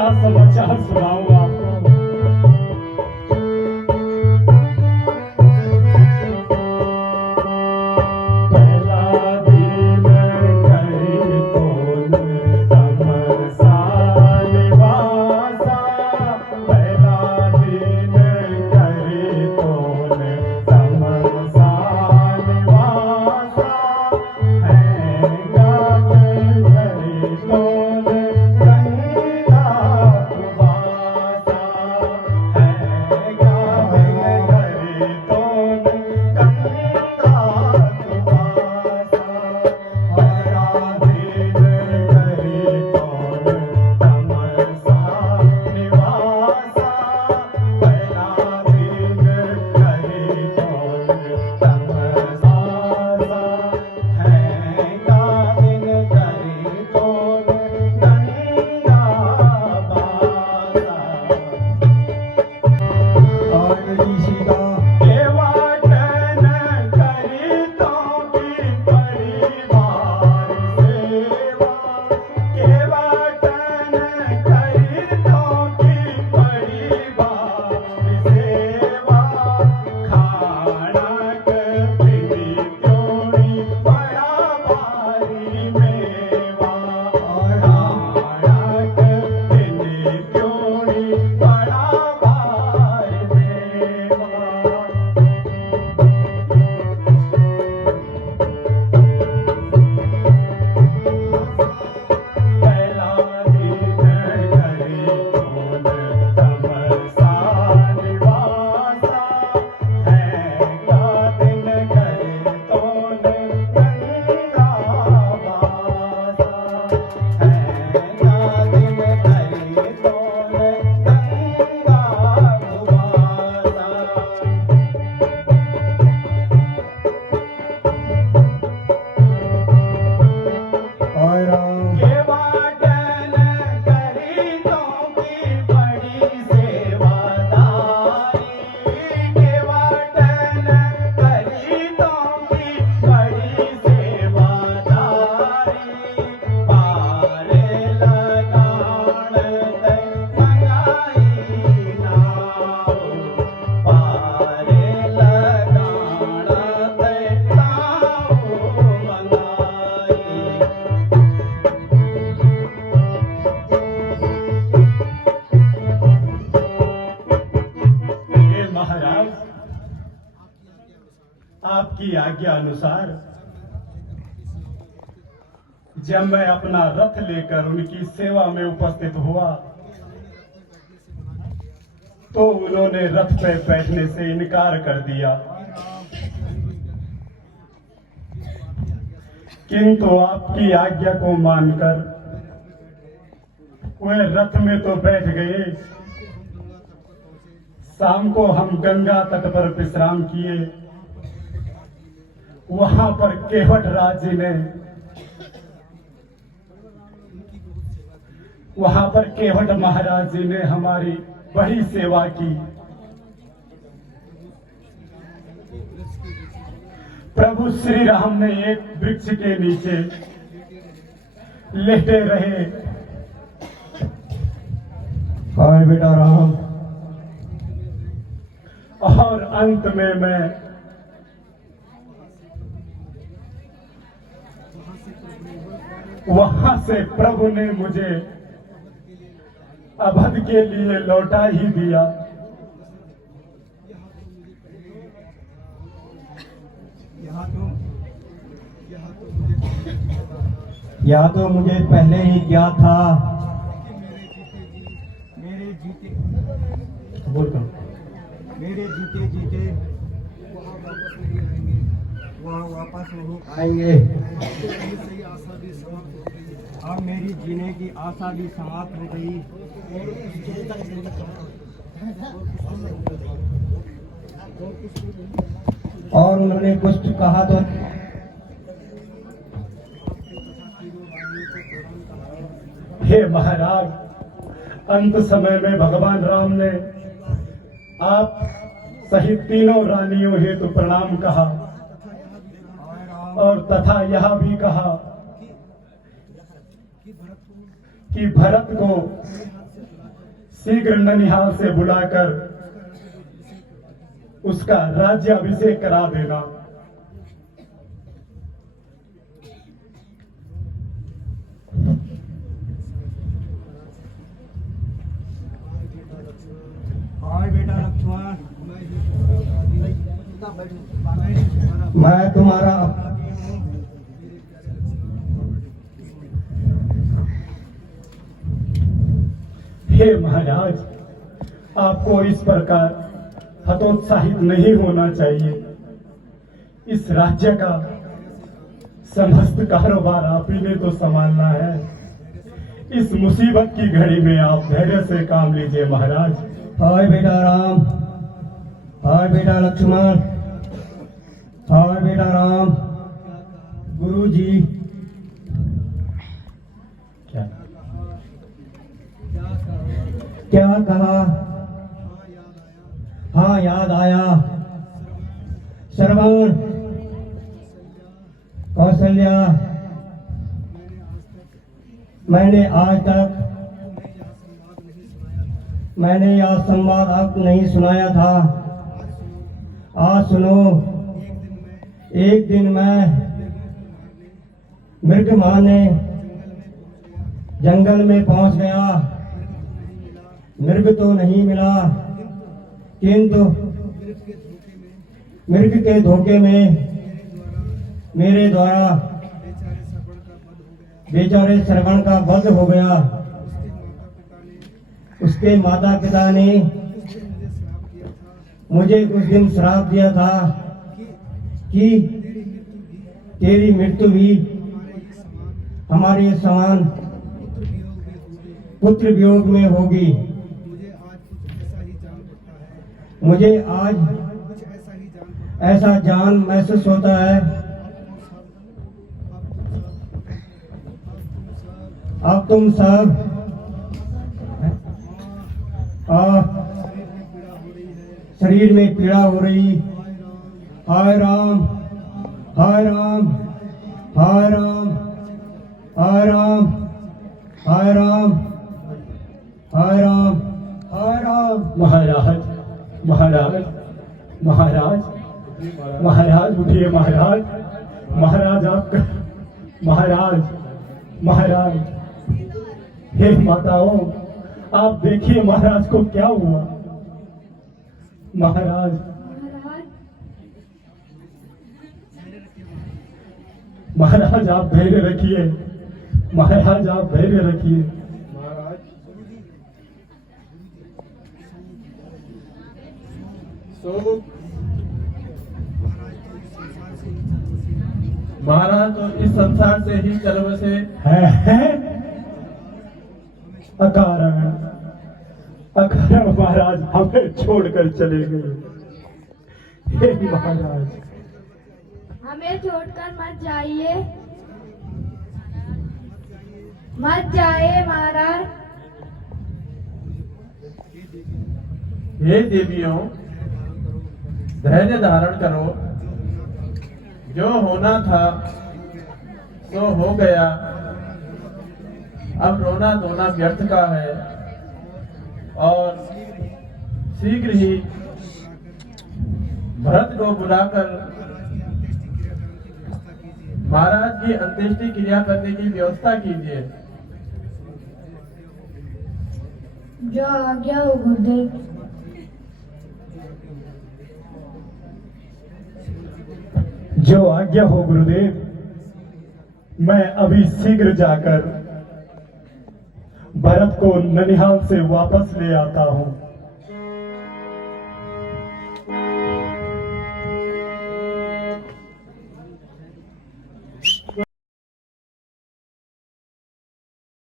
क्या समाचार सुनाऊं आपको। आपकी आज्ञा अनुसार जब मैं अपना रथ लेकर उनकी सेवा में उपस्थित हुआ तो उन्होंने रथ पे बैठने से इनकार कर दिया, किंतु आपकी आज्ञा को मानकर वे रथ में तो बैठ गए। शाम को हम गंगा तट पर विश्राम किए। वहां पर केवट राज जी ने वहां पर केवट महाराज जी ने हमारी बड़ी सेवा की। प्रभु श्री राम ने एक वृक्ष के नीचे लेटे रहे और बेटा राम, और अंत में मैं वहां से प्रभु ने मुझे अवध के लिए लौटा ही दिया। यह तो मुझे पहले ही ज्ञात था। मेरे जीते मेरे जीते जीते वहाँ वापस नहीं आएंगे। अब मेरी जीने की आशा भी समाप्त हो गई। और उन्होंने कुछ कहा तो हे महाराज, अंत समय में भगवान राम ने आप सहित तीनों रानियों हेतु प्रणाम कहा और तथा यह भी कहा कि भरत को शीघ्र ननिहाल से बुलाकर उसका राज्याभिषेक करा देना। हाय बेटा लक्ष्मण, मैं तुम्हारा हे महाराज, आपको इस प्रकार हतोत्साहित नहीं होना चाहिए। इस राज्य का समस्त कारोबार आप ही ने तो संभालना है। इस मुसीबत की घड़ी में आप धैर्य से काम लीजिए महाराज। हाय बेटा राम, हाय बेटा लक्ष्मण, हाय बेटा राम। गुरुजी, क्या कहा? हाँ याद आया। श्रवण, कौशल्या, मैंने यह संवाद आपको नहीं सुनाया था। आज सुनो। एक दिन मैं मृग मारने जंगल में पहुंच गया। मृग तो नहीं मिला, किंतु मृग के धोखे में मेरे द्वारा बेचारे श्रवण का वध हो गया। उसके माता पिता ने मुझे उस दिन श्राप दिया था कि तेरी मृत्यु भी हमारे समान पुत्र वियोग में होगी। मुझे आज ऐसा जान महसूस होता है। अब तुम सब शरीर में पीड़ा हो रही। हाय राम, हाय राम, हाय राम, हाय राम, हाय राम, हाय राम, हाय राम। महाराज, महाराज, महाराज, महाराज उठिए महाराज। महाराज आपका, महाराज, महाराज। हे माताओं, आप देखिए महाराज को क्या हुआ। महाराज, महाराज आप धैर्य रखिए। महाराज आप धैर्य रखिए। महाराज तो इस संसार से ही चल बसे है। अकारण, अकारण महाराज हमें छोड़कर चले गए। हे महाराज, हमें छोड़कर मत जाइए, मत जाइए महाराज। हे देवियों, धैर्य धारण करो। जो होना था सो हो गया। अब रोना धोना व्यर्थ का है और शीघ्र ही भरत को बुलाकर महाराज की अंत्येष्टि क्रिया करने की व्यवस्था कीजिए। जो आज्ञा हो गुरुदेव। जो आज्ञा हो गुरुदेव। मैं अभी शीघ्र जाकर भरत को ननिहाल से वापस ले आता हूं।